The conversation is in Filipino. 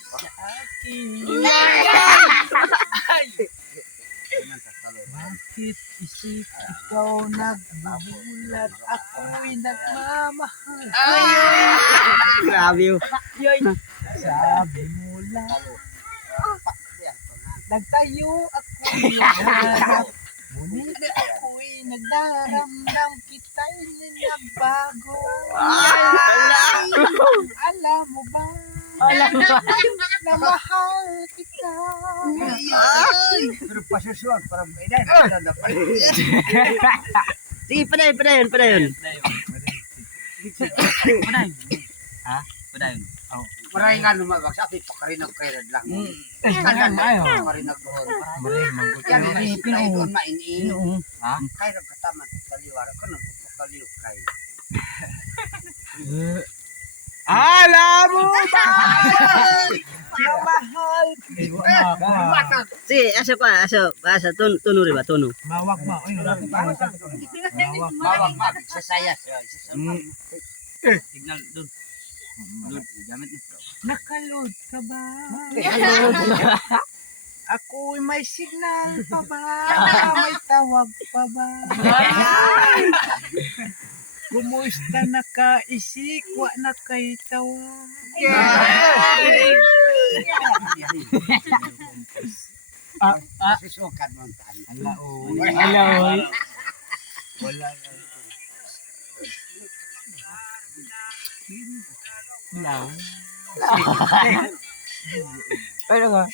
sa akin. Bakit isip ikaw nagbubulat? Ako'y nagmamahal. Grabe yun. Sabi mo lang, nagtayo ako'y nagharap. Ngunit ako'y nagdaramdam kita'y nagbago. Alam mo ba? Na mahal kita. Pero pasusunod, parang ilan. Sige, padayon. Padayon. Ha? Padayon. Maray nga lumabag sa akin, pakarinag kayo lang. Kanan tayo. Pakarinag doon. Maray, manggut. Yan, may tayo doon mainin. Ha? Kaya nagkataman sa kaliwara ko, nagpapaliw kayo. Alam mo ba? Na mahal kita. Sige, asa, tuno ba, tuno. Mawag mo. Mawag mag, sasayas. Signal doon. Load, gamit mo. Nakaload ka ba? Ako'y may signal pa ba? May tawag pa ba? Kumusta na ka isik? Wa na kay tawag. Susukan mo ang tayo. Hello. Wala. Hello. Ano nga?